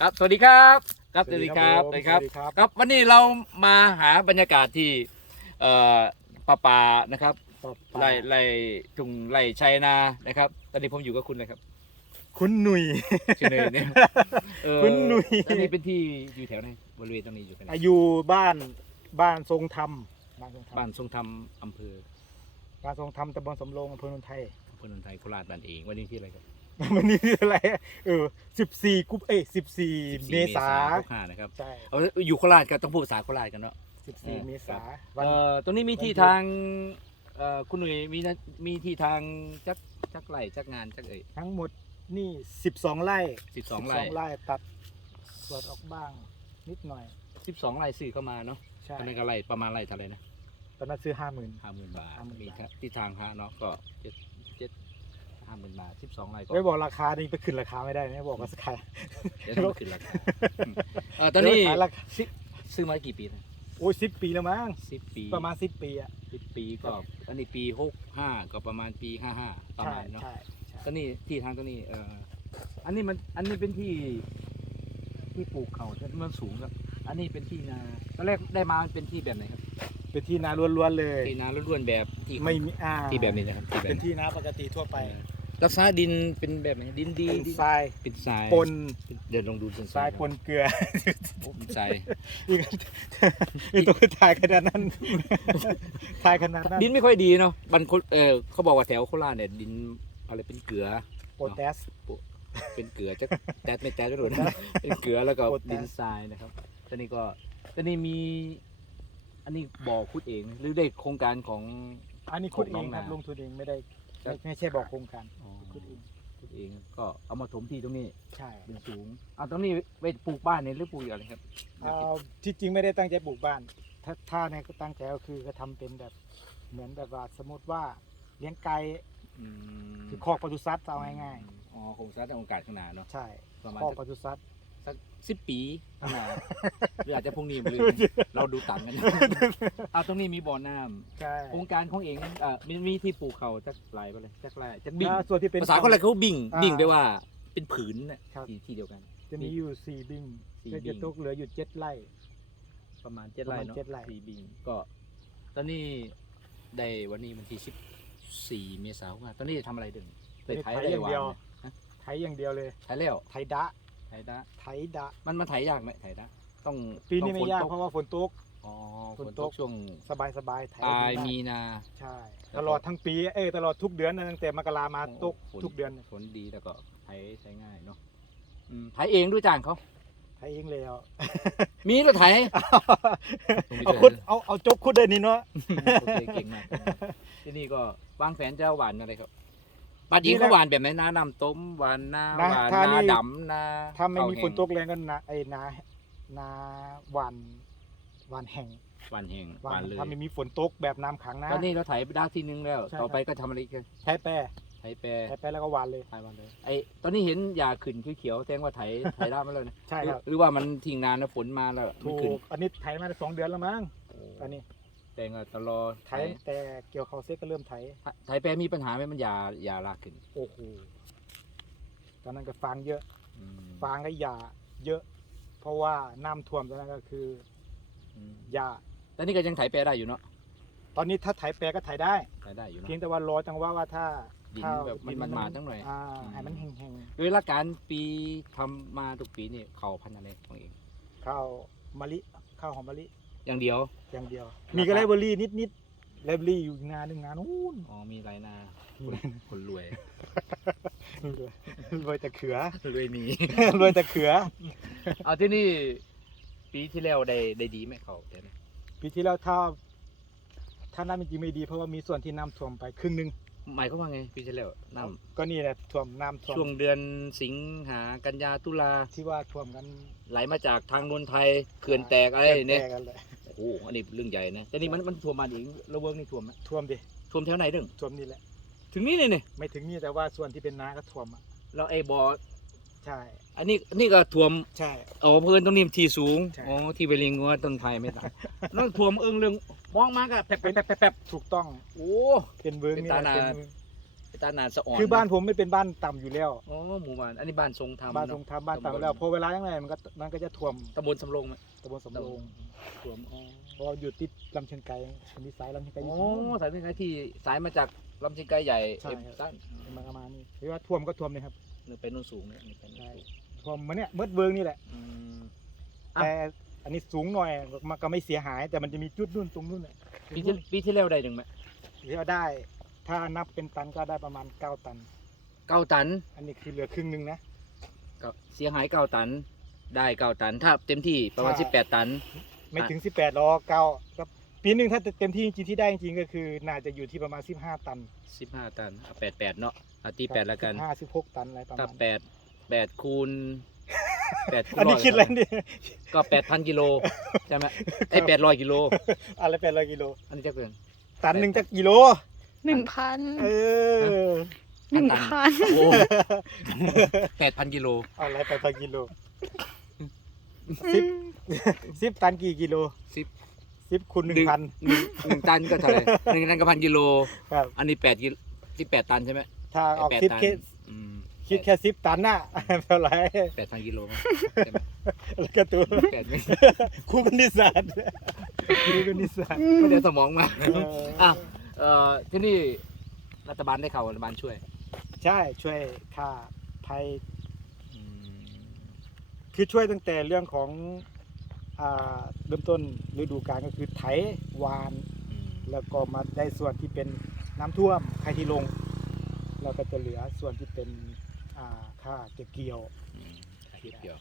ครับสวัสดีครับครับสวัสดีครับผมสวัสดีครับสวัสดีครับ ครับวันนี้เรามาหาบรรยากาศที่เอ่อป่าป่านะครับไล่ไล่ทุ่งไล่ชัยนานะครับ ตอนนี้ผมอยู่กับคุณเลยครับ คุณหนุ่ยชื่อเนยเนี่ยเอ่อคุณหนุ่ยตอนนี้เป็นที่อยู่แถวไหนบริเวณตรงนี้อยู่กันไหนอายุบ้านบ้านทรงธรรมบ้านทรงธรรมบ้านทรงธรรมอำเภอบ้านทรงธรรมตำบลสำโรงอำเภอนนทไทยอำเภอนนทไทยโคราชบ้านเองวันนี้ที่อะไรครับ วันนี้คืออะไรเออสิบสี่กุ๊เอ้สิบสี่เมษาหกห้านะครับใช่เอาอยู่โคราชก็ต้องพูดภาษาโคราชกันเนาะสิบสี่เออเมษาวัน เอ่อตรงนี้มีที่วันหยุดทางเอ่อคุณหนุ่ยมีนะมีที่ทางจักจักไร่จักงานจักเอ่ย ทั้งหมดนี่สิบสองไร่สิบสองไร่ ไร่ตัดสวดออกบ้างนิดหน่อย สิบสองไร่ซื้อเข้ามาเนาะใช่ตอนนั้นก็ไร่ประมาณไร่เท่าไหร่นะตอนนั้นซื้อห้าหมื่น ห้าหมื่นบาท50,000 มีบาทที่ทางฮะเนาะก็เจ็ดเจ็ด ห้าหมื่นบาทสิบสองไร่ก็ไม่บอกราคานี่ไปขึ้นราคาไม่ได้นะบอกว่าสกายเดี๋ยวต้องขึ้นราคาเออตอนนี้เดี๋ยวขายราคาซื้อซื้อมากี่ปีนะโอ้ยสิบปีแล้วมั้งสิบปีประมาณสิบปีอะสิบปีก็อันนี้ปีหกห้าก็ประมาณปีห้าห้าประใช่มาณเนาะใช่ใช่ตอนนี้ที่ทางตรงนี้เอ่ออันนี้มันอันนี้เป็นที่ที่ปลูกเขาใช่ไหมมันสูงครับอันนี้เป็นที่นาตอนแรกได้มามันเป็นที่แบบไหนครับ เป็นที่นาล้วนๆเลย ที่นาล้วนๆแบบที่ไม่มีอ่าที่แบบนี้นะครับที่แบบเป็นนี้ที่นาปกติทั่วไป ลักษณะดินเป็นแบบไหนดินดีเป็นดินทรายเป็นทรายปนเดี๋ยวลองดูเป็นทรายปนเกลือเป็นทรายนี่ก็นี่ตัวถ่ายขนาดนั้นถ่ายขนาดนั้นดินไม่ค่อยดีเนาะบันคนเออเขาบอกว่าแถวโคราชเนี่ยดินอะไรเป็นเกลือโปแทส เป็นเกลือจะแตดไม่แตดไม่รู้นะ เป็นเกลือแล้วก็โพแทสดินทรายนะครับตอนนี้ก็ตอนนี้มี อันนี้บ่อขุดเองหรือได้โครงการของ อันนี้คุดขเอองงครับน้องนาลงทุนเองไม่ได้ครั ไม่บไม่ใช่บอกโครงการอ๋อขุดเองขุดเอง ก็เอามาถมที่ตรงนี้ใช่เป็นสูงเอาตรงนี้ไปปลูกบ้านเนี่ยหรือปลูกอะไรครับเอาที่จริงไม่ได้ตั้งใจปลูกบ้าน ถ้าถ้าเนี่ยก็ตั้งใจก็คือก็ทำเป็นแบบเหมือนแบบว่าสมมติว่าเลี้ยงไก่อืมคือคอกปศุสัตว์เอาง่ายอ๋อโครงสร้างโอกาสข้างหน้าเนาะๆใช่ประมาณคอกสักปศุสัตว์ สักสิบปีข้างหน้าหรืออาจจะพรุ่งนี้หรือเราดูต่างกันเอาตรงนี้มีบ่อน้ำใช่โครงการของเองเอ่อมีมีที่ปลูกเขาจักไรไปเลยจักไรจักบิ่งแล้วส่วนที่เป็น ภาษาคนอะไรเขาบิ่งอ่าบิ่งไปว่าเป็นผืนน่ะครับ ที่ที่เดียวกัน จะมีอยู่สี่บิงสี่ก็บิ้จะงตกเหลืออยู่เจ็ดไร่ ประมาณเจ็ดประไร่มาณเนาะเจ็ดไร่ สี่บิ่งก็ ตอนนี้ได้วันนี้วันที่สิบสี่เมษายนตอนนี้จะทำอะไรดึงไปไถไถได้อย่างวาเดียวนฮะไถอย่างเดียวเลย ไถแล้วไถดะ ไถได้ไถดะ มันมันไถยากไหมไถได้ต้องปีนี้ไม่ต้องฝยากตเพราะว่าฝนตก อ๋อฝฝนนตตกกช่วงสบายสบายๆไถปลายได้มีนา ใช่แล้วก็ตลอดทั้งปีเอ้ยตลอดทุกเดือนนะตั้งแต่มกรามาตกฝนทุกเดือนฝนดีแล้วก็ไถใช้ง่ายเนาะอืมไถเองด้วยจ้างเขาไถเองแล้ว มีรถไถเอาคุดเอาเอาจกคุดได้นี่เนาะโอเคเก่งมากที่นี่ก็วางแผนจะหวานอะไรครับ ปัดยิงเขาหวานแบบไหนนาดำต้มหวานนาหนะวานถ้านานี่ดำนาถ้าไม่มีข้วฝแห้งนตกแรงก็นาไอ้นานาหวานหวานแห้งหวานแห้งหหวาวานนเลยถ้าไม่มีฝนตกแบบน้ำขังนะ ตอนนี้เราไถไปได้ทีนึงแล้ว ใช่ต่อไปก็ทำอะไรอีกันใช้แป้ไถแปรใช้แป้แล้วก็หวานเลย ไถวันเลยไอ้ตอนนี้เห็นหญ้าขึ้นเขียวๆแสดงว่าไถไถได้มาแล้วนะใช่ครับหรือว่ามันทิ้งนานแล้วฝนมาแล้วถูมันขึ้นกอันนี้ไถมาได้สองเดือนแล้วมั้งอันนี้ แต่งตลอดไถแต่เกี่ยวเขาเซ็กก็เริ่มไถไถแปรมีปัญหาไหมมันหญ้าหญ้าลากขึ้นโอ้โหตอนนั้นก็ฟางเยอะ อืมฟางก็หญ้าเยอะ เพราะว่าน้ำท่วมตอนนั้นก็คืออืมหญ้าแต่นี่ก็ยังไถแปรได้อยู่เนาะตอนนี้ถ้าไถแปลก็ไถได้ ไถได้อยู่เนาะ เพียงแต่ว่ารอจังหวะว่าถ้าดินถ้าแบบมันมันมาจังหน่อยอ่าอืม ให้มันแห้งโดยหลักการปีทำมาทุกปีนี่เขาพันธุ์อะไรของเองๆข้าวมะลิข้าวหอมมะลิ อย่างเดียว อย่างเดียวราคามีมีกระไรเบอรี่นิดนิดๆไรเบอรี่อยู่งานหนึ่งงานนู้นอ๋อมีไรนาคนคนรวยรวยแต่เขือ รวยมีรวยแต่เขือ เอาที่นี่ ปีที่แล้วได้ได้ดีไหมเขาเดี๋ยวนะปีที่แล้วถ้าถ้าน้ำจริงๆไม่ดีเพราะว่ามีส่วนที่น้ำท่วมไปครึ่งหนึง หมายความว่าไงปีที่แล้วน้ก็นี่แหละท่วมน้ำท่วำมช่วงเดือนสิงหากันยาตุลาที่ว่าท่วมกันไหลมาจากทางนนไทยเขื่อนแตกอะไรเนี่ยแตกกันเลยโอ้โหอันนี้เรื่องใหญ่นะแต่นี่มันมันท่วมมาเองระเบิงนี่ท่วมไหมท่วมดิท่วมแถวไหนเด้งท่วมนี่แหละ ถึงนี่เลยเนี่ยไม่ถึงนี่แต่ว่าส่วนที่เป็นนาก็ท่วมอะเราไอ้บ่อใช่ อันนี้อันนี้ก็ท่วมใช่ อ๋อเพื่อนตรงนี้มันที่สูงใช่ อ๋อที่ไปเลียงงัวต้นไผ่ไม่ต่างแล้วท่วมเอิงเรื่องมองมากอะแป๊บแป๊บแป๊บแป๊บแป๊บถูกต้องโอ้ เป็นเวิร์กเป็นนี่ตาแหละนาเป็นเวิร์กตานาสะอ่อนคือบ้านผมไม่เป็นบ้านต่ำอยู่แล้ว อ๋อหมู่บ้านอันนี้บ้านทรงธรรมบ้านทเอะรงทำบ้านตำบลต่ำแล้วพอเวลาอย่างไรมันก็มันก็จะท่วมตำบลสำโรงไหมตำบลสำโรงสวมอ๋อ เพราะว่าอยู่ติดลำเชียงไกรอันนี้สายลำเชียงไกรอยู่อ๋อสายเป็นไงที่สายมาจากลำชิงไกใหญ่ใช่เอ็มครับสั้นมันก็มานี่หรือว่าท่วมก็ท่วมเลยครับ นึกไปนู่นสูงเนี่ยนึกไปนู่นใช่สูงท่วมมาเนี่ยเมืดเวิงนี่แหละ อืม อะ แต่อันนี้สูงหน่อยมันก็ไม่เสียหาย แต่มันจะมีจุดนู่นตรงนู่นน่ะปีที่ปีที่แล้วได้หนึ่งไหมที่เอาได้ ถ้านับเป็นตันก็ได้ประมาณ 9 ตัน เก้าตันอันนี้คือเหลือครึ่งหนึงนะ ก็เสียหายเก้าตัน ได้เก้าตัน ถ้าเต็มที่ประมาณใช่ สิบแปดตัน ไม่ถึง 18หรอกเก้าก็ปีหนึ่งถ้าเต็มที่จริงๆที่ได้จริงๆก็คือ น่าจะอยู่ที่ประมาณ 15 ตัน สิบห้าตันแปดแปดเนาะ เอาตีแปดแล้วกัน ห้าสิบหกตันอะไรประถ้ามาณแปดแปดคูณแปดคูณอันนี้ร้ยคิดอะไรเนี่ย ก็แปดพันกิโลใช่ไหมไอ้แปดร้อยกิโล อะไรเป็นร้อยกิโล อันนี้จะเป็นตันหนึ่งจะกิโล หนึ่งพันเออ หนึ่งพัน โอ้แปดพันกิโลอะไรไปต่อกิโล สิบ สิบตันกี่กิโลสิบ สิบคูณหนึ่งพัน หนึ่งหนึ่งตันก็เท่าไหร่หนึ่งตันก็พันกิโล ครับ อันนี้แปดกิโลสิบแปดตันใช่ไหม ถ้าออกแปดคิดตันแค่อืมคิดแค่สิบตันน่ะเท่าไหร่แปดพันกิโลไหมใช่ไหมแล้วก็ตัวแปดไม่ครูคณิตศาสตร์ครูคณิตศาสตร์ไม่ได้สมองมาเอออะเอ่อที่นี่รัฐบาลได้ข่าวรัฐบาลช่วยใช่ช่วยค่าภัยคือช่วยตั้งแต่เรื่องของอ่าเริ่มต้นฤดูกาลก็คือไถหวานแล้วก็มาได้ส่วนที่เป็นน้ำท่วมใครที่ลง เราก็จะเหลือส่วนที่เป็นอ่าค่าเก็บเกี่ยว อืมคิดเดียว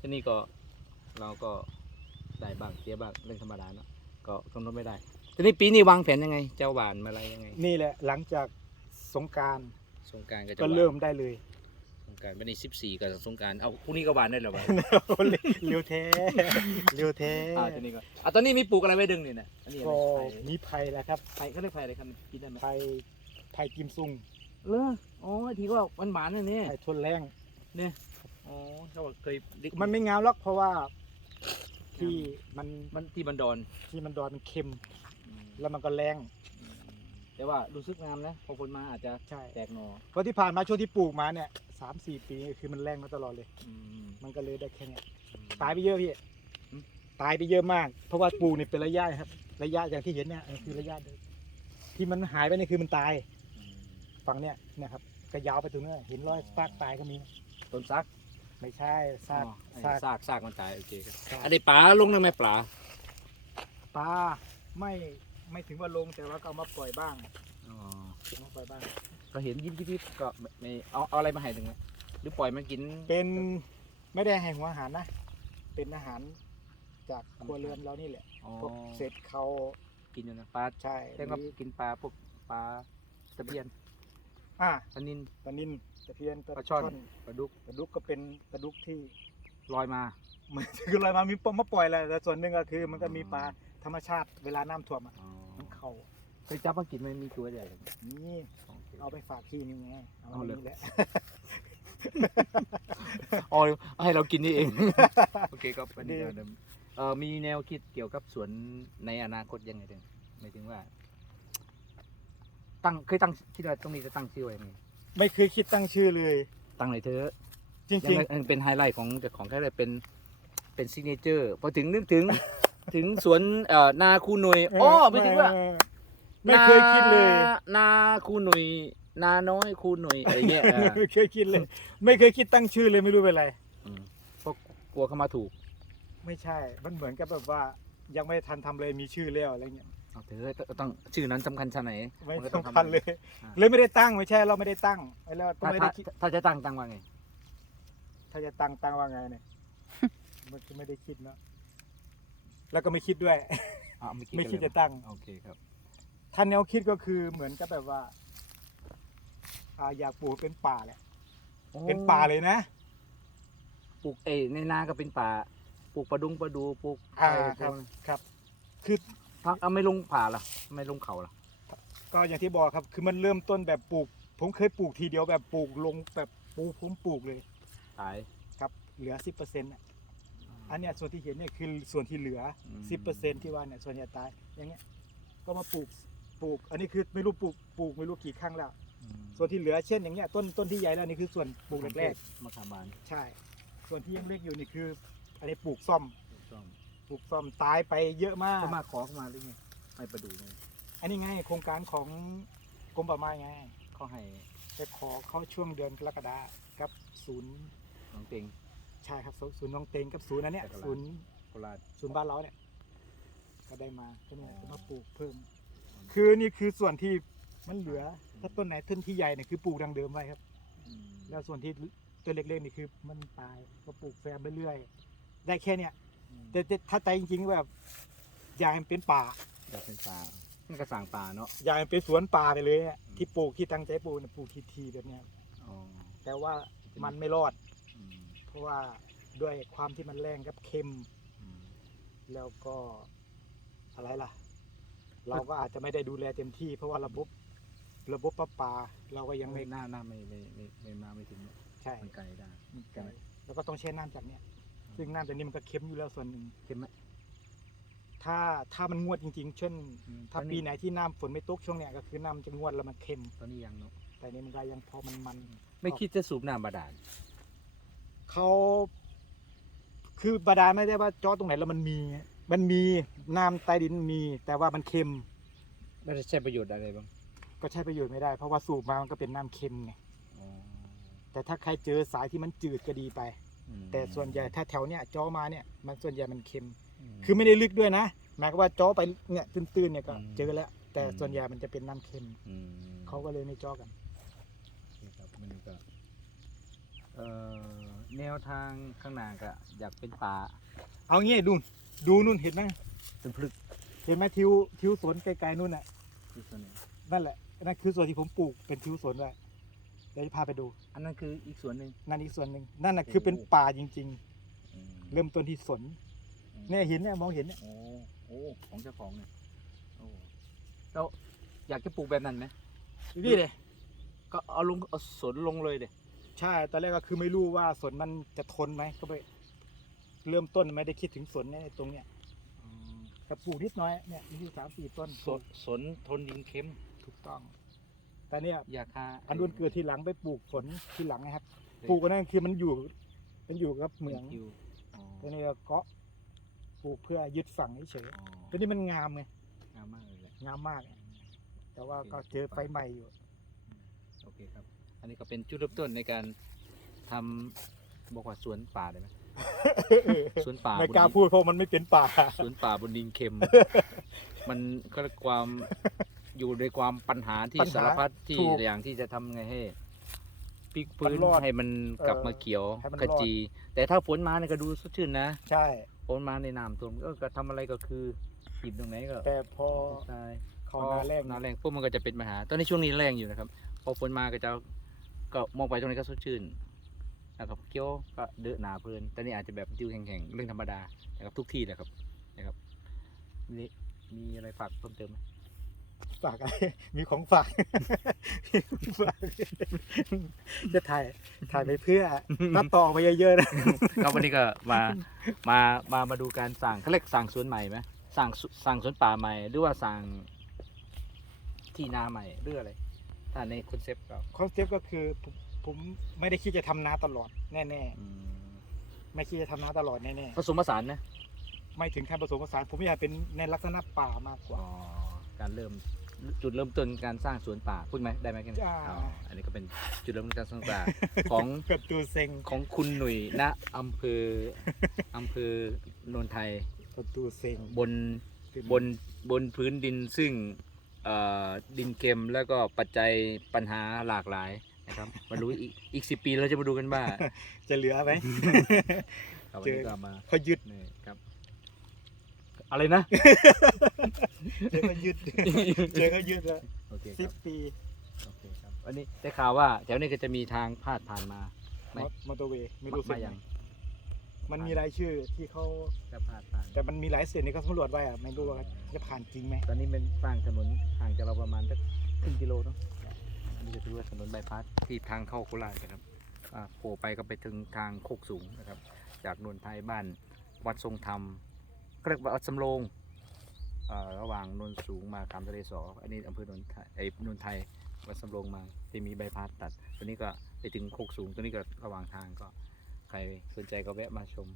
ที่นี่ก็เราก็ได้บ้างเสียบ้างเรื่องธรรมดาเนาะก็กำหนดไม่ได้ทีนี้ปีนี้วางแผนยังไงเจ้าหวานมาอะไรยังไงนี่แหละหลังจากสงกรารสงกรารก็จะก็หวานเริ่มได้เลย สงกรารวันนี้สิบสี่กับสงกรารเอาพรุ่งนี้ก็หวานได้เหรอวะ เร็วแท้เร็วแท้อ่าทีนี้ก็อะตอนนี้มีปลูกอะไรไว้ดึงนี่นะอันนี้อะไรก็ไผ่มีไผ่แหละครับไผ่เขาเรียกไผ่อะไรครับกินได้ไหมไผ่ไผ่กิมซุง เลออ๋อทีก็มันหวานๆนะเนี่ยไผ่ทนแรงเนี่ยอ๋อเขาบอกเคยได้มันไม่งามหรอกเพราะว่าที่มันมันที่บันดอนที่มันดอนมันเค็ม อืมแล้วมันก็แรงแต่ว่ารู้สึกงามนะพอคนมาอาจจะใช่แตกหนอเพราะที่ผ่านมาช่วงที่ปลูกมาเนี่ยสามสี่ปีคือมันแรงมาตลอดเลย อืม มันก็เลยได้แค่เนี้ยตายไปเยอะพี่อืม ตายไปเยอะมาก เพราะว่าปลูกเนี่ยเป็นระยะครับ ระยะอย่างที่เห็นเนี่ยเออคือระยะเดิมที่มันหายไปเนี่ยคือมันตายอืม ฝั่งเนี่ยนะครับก็ยาวไปตรงนู้นเห็นรอยซากตายก็มี ต้นซักไม่ใช่ซากอ๋อไอ้ซาก ซากซากมันตายโอเคครับซาก อันนี้ปลาลงได้ไหมปลาปลาไม่ไม่ถึงว่าลงแต่ว่าก็เอามาปล่อยบ้างอ๋อเอามาปล่อยบ้าง ก็เห็นยิบยิบยิบก็ไม่ไม่เอาเอาอะไรมาให้ถึงไหมหรือปล่อยมันกิน เป็นไม่ได้ให้หัวอาหารนะ เป็นอาหารจากครัวเรือนเรานี่แหละอ๋อพวกเศษเขากินอยู่นะปลาใช่แต่ก็กินปลาพวกปลาตะเพียน อ่าปลานิน ปลานินตะเพียนปลาช่อน ปลาดุกปลาดุกก็เป็นปลาดุกที่ลอยมา มันคือลอยมามีปมมาปล่อยแหละแต่ส่วนหนึ่งก็คือ มันก็มีปลาธรรมชาติเวลาน้ำท่วมอะอ๋อมันเข่าเคยจับมากินไหมมีตัวใหญ่เลยนี่เอาไปฝากที่นี่ไงเอาเอาเลยนี่แหละอ๋อให้เรากินนี่เอง โอเคครับวันนี้ก็เดิมเอ่อมีแนวคิดเกี่ยวกับสวนในอนาคตยังไงถึงหมายถึงว่า ตั้งเคยตั้งคิดว่าตรงนี้จะตั้งชื่อไว้ยังไงไม่เคยคิดตั้งชื่อเลย ตั้งเลยเธอะจริง ยังไงมันเป็นไฮไลท์ของแต่ของแค่เลยเป็นเป็นซิกเนเจอร์พอถึงนึกถึง ถึงสวนเอ่อนาคูหนุยๆอ๋อไม่ถึงว่าเออไม่เคยคิดเลย นานาคูหนุยนาน้อยคูหนุยอะไรเงี้ยเออไม่เคยคิดเลย ไม่เคยคิดตั้งชื่อเลยไม่รู้เป็นไร อืมเพราะกลัวเขามาถูก ไม่ใช่ มันเหมือนกับแบบว่ายังไม่ทันทำเลยมีชื่อแล้วอะไรเงี้ย เอาเถอะต้องต้องชื่อนั้นสำคัญชะไหนไม่นก็ต้องสำคัญเลยอ่าเลยไม่ได้ตั้งไม่ใช่เราไม่ได้ตั้งแล้วก็ถ้าไม่ถ้าได้คิดถ้าจะตั้งตั้งว่าไงถ้าจะตั้งตั้งว่าไงเนี่ย มันก็ไม่ได้คิดเนาะแล้วก็ไม่คิดด้วยอ๋อไม่คิดไม่คิดกันเลยจะตั้ง โอเคครับท่านแนวคิดก็คือเหมือนกับแบบว่าอ่าอยากปลูกเป็นป่าแหละ เป็นป่าเลยนะ ปลูกเอยในนาก็เป็นป่าปลูกปลาดุงปลาดูปลูกอ่าอะไรครับพวกนั้นครับ คือ พักเอาไม่ลงป่าล่ะ ไม่ลงเขาล่ะ ก็อย่างที่บอกครับคือมันเริ่มต้นแบบปลูก ผมเคยปลูกทีเดียวแบบปลูกลงแบบปลูกผมปลูกเลยตาย ครับเหลือสิบเปอร์เซ็นต์อันเนี้ยส่วนที่เห็นเนี่ยคือส่วนที่เหลือสิบเปอร์เซ็นต์ที่ว่าเนี่ยส่วนใหญ่ตายอย่างเงี้ยก็มาปลูกปลูก อันนี้คือไม่รู้ปลูกปลูกไม่รู้กี่ครั้งแล้ว ส่วนที่เหลือเช่นอย่างเงี้ยต้นต้นที่ใหญ่แล้วนี่คือส่วนปลูกแรกมะขามบานๆใช่ ส่วนที่ยังเล็กอยู่นี่คืออันนี้ปลูกซ่อม ถูกต้อง ปลูกซ่อมตายไปเยอะมากเขามาขอเข้ามาหรือไงให้ประดูไงอันนี้ไงโครงการของกรมป่าไม้ไงเขาให้ไปขอเข้าช่วงเดือนกรกฎากับศูนย์น้องเต็งใช่ครับศูนย์น้องเตงกับศูนย์อันเนี้ยจักรราชศูนย์โคราชศูนย์บ้านเราเนี่ยก็ได้มาก็เนี่ยอ๋อก็มาปลูกเพิ่ม คือนี่คือส่วนที่มันเหลือ ถ้าต้นไหนต้นที่ใหญ่เนี่ยคือปลูกดังเดิมไว้ครับอืมแล้วส่วนที่ต้นเล็กๆนี่คือมันตายก็ปลูกแซมไปเรื่อยได้แค่เนี้ย แต่แต่ถ้าใจจริงๆแบบอยากให้มันเป็นป่า อยากเป็นป่ามันก็สั่งป่าเนาะอยากให้มันเป็นสวนป่าไปเลยอะที่ปลูกที่ตั้งใจปลูกเนี่ยปลูกทีๆแบบเนี้ยอ๋อแต่ว่ามันไม่รอด อืมเพราะว่าด้วยความที่มันแรงกับเค็ม อืมแล้วก็อะไรล่ะ เราก็อาจจะไม่ได้ดูแลเต็มที่ เพราะว่าระบบระบบประปา เราก็ยังไม่หน้าหน้าไม่ไม่ไม่ไม่มาไม่ถึงเนอะใช่มันไกลได้ไกลแล้วก็ต้องใช้น้ำจากเนี้ย ซึ่งน้ำจากนี้มันก็เค็มอยู่แล้วส่วนหนึ่งเค็มไหม ถ้าถ้ามันงวดจริง ๆ เช่น อืมถ้าตอนนี้ ปีไหนที่น้ำฝนไม่ตกช่วงเนี้ยก็คือน้ำมันจะงวดแล้วมันเค็ม ตอนนี้ยังเนาะแต่นี่มันก็ยังพอมันมันไม่คิดจะสูบน้ำบาดาลเขาคือบาดาลไม่ได้ว่าเจอตรงไหนแล้วมันมี มันมีน้ำใต้ดินมี แต่ว่ามันเค็ม ไม่ได้ใช้ประโยชน์อะไรบ้างก็ใช้ประโยชน์ไม่ได้เพราะว่าสูบมามันก็เป็นน้ำเค็มไงอ๋อแต่ถ้าใครเจอสายที่มันจืดก็ดีไปม แต่ส่วนใหญ่ถ้าแถวเนี้ยจอมาเนี่ยมันส่วนใหญ่มันเค็มมคือไม่ได้ลึกด้วยนะหมายความว่าจอไปเนี่ยตื้นๆเนี่ยก็อืมเจอแล้ว แต่อืมส่วนใหญ่มันจะเป็นน้ำเค็มอืมเขาก็เลยไม่จอกันโอเคครับมันก็เอ่อแนวทางข้างหน้าก็อยากเป็นป่า เอางี้ดูดูนู่นเห็นไหมเป็นพลึกเห็นไหมทิวทิวสวนไกลๆนู่นน่ะที่ส่วนนี้นั่นแหละนั่นคือส่วนที่ผมปลูกเป็นทิวสวนไว้ เดี๋ยวจะพาไปดู อันนั้นคืออีกส่วนหนึ่ง นั่นอีกส่วนหนึ่งนั่นน่ะคือเป็นป่าจริงอืมๆเริ่มต้นที่สนเนี่ยเห็นเนี่ยมองเห็นเนี่ยโอ้โอ้ของเจ้าของเนี่ยโอ้เราอยากจะปลูกแบบนั้นไหมนี่เลยก็เอาลงเอาสวนลงเลยเด็ใช่ตอนแรกก็คือไม่รู้ว่าสนมันจะทนไหมก็ไปเริ่มต้นไม่ได้คิดถึงสนเนี่ยตรงเนี้ยกับปลูกนิดน้อยเนี่ยมีที่สามสี่ต้นสนสนทนดินเค็มถูกต้อง แต่เนี่ยอยากคาอันนู้นเกิดทีหลังไปปลูกฝนทีหลังนะครับ ปลูกอันนั้นคือมันอยู่ มันอยู่กับเหมืองคิวอ๋อตัวนี้ก็เกาะปลูกเพื่อยึดฝั่งเฉยอ๋อๆตัวนี้มันงามไงงามมากเลยแหละงามมาก แต่ว่าก็เจอไฟใหม่อยู่โอเคครับ อันนี้ก็เป็นจุดเริ่มต้นในการทำบอกว่าสวนป่าได้ไหมสวนป่าไม่บนกล้าดินพูดเพราะมันไม่เป็นป่าสวนป่าบนดินเค็ม มันก็ความ อยู่ในความปัญหาที่ปัญหาสารพัดที่ถูกอย่างที่จะทำไงให้พลิกมัพื้นนรอดให้มันกลับเออมาเขียวให้มันขรอด จี แต่ถ้าฝนมาเนี่ยก็ดูสดชื่นนะใช่ ฝนมาในน้ำท่วมก็ก็ทำอะไรก็คือขีดตรงไหนก็แต่พอใช่เขาหน้าแรกหนาแรงปุ๊บมันก็จะเป็นปัญหา ตอนนี้ช่วงนี้แรงอยู่นะครับ พอฝนมาก็จะก็มองไปตรงนี้ก็สดชื่นนะครับเคี้ยวก็เดือดหนาเพลินแต่นี่อาจจะแบบติวแข็งๆเรื่องธรรมดานะครับทุกที่แหละครับนะครับนี่มีอะไรฝากเพิ่มเติมไหม ฝากอะไรมีของฝากมีของฝากจะถ่ายถ่ายไปเพื่อตัดต่อไปเยอะๆนะครับวันนี้ก็มามามามาดูการสั่งเขาเรียกสั่งสวนใหม่ไหมสั่งสสั่งสวนป่าใหม่ หรือว่าสั่งที่นาใหม่หรืออะไรถ้าในคอนเซปต์ก็คอนเซปต์ก็คือผมผมไม่ได้คิดจะทำนาตลอดแน่อืมๆไม่คิดจะทำนาตลอดแน่ผสมผสานนะๆไม่ถึงขั้นผสมผสานผมอยากเป็นในลักษณะป่ามากกว่าอ๋อ การเริ่มจุดเริ่มต้นการสร้างสวนป่าพูดไหมได้ไหมกันอ่าอ๋ออันนี้ก็เป็นจุดเริ่มต้นการสร้างป่าของ เกิดตูเซ็งของคุณหนุ่ยณอำเภออำเภอโนนไทยเกิดตูเซ็งบนบนบนพื้นดินซึ่งเอ่อดินเค็มแล้วก็ปัจจัยปัญหาหลากหลายนะครับมารู้อีกอีกสิปีเราจะมาดูกันว่าจะเหลือไหม ครับวันเจอนี้ก็มาเขายึด นี่ครับ อะไรนะ เจอเขายึดเจอเขายึดแล้วโอเคคสิรับบปีโอเคครับอันนี้ได้ข่าวว่าแถวนี้ก็จะมีทางพาดผ่านมา ไม่ มอเตอร์เวย์ไม่รู้เส้มานไหนยังมันมีรายชื่อที่เขาจะพาดผ่าน แต่มันมีหลายเส้นที่เขาสำรวจไว้อะไม่รู้ว่าจะผ่านจริงไหมตอนนี้เป็นสร้างถนนห่างจากเราประมาณสักครึ่งกิโลเนาะอันนี้จะถือว่าถนนบายพาสที่ทางเข้าโคราชนะครับอ่าโผล่ไปก็ไปถึงทางโคกสูงนะครับ จากนนไทยบ้านวัดทรงธรรมก็ เรียกว่าวัดสำโรงอ่าระหว่างนนสูงมาคำทะเลสอ อันนี้อำเภอนนทไอ้ยนนไทยวัดสำโรงมาจะมีใบพัดตัด ตัวนี้ก็ไปถึงโคกสูง ตัวนี้ก็ระหว่างทางก็ใครสนใจก็แวะมาชม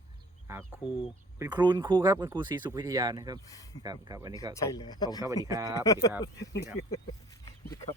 หาครูเป็นครูคุณครูครับเป็นครูศรีสุขวิทยานะครับ ครับครับวันนี้ก็ใช่เลยขอบคุณครับสวัสดีครับสวัสดีครับครับ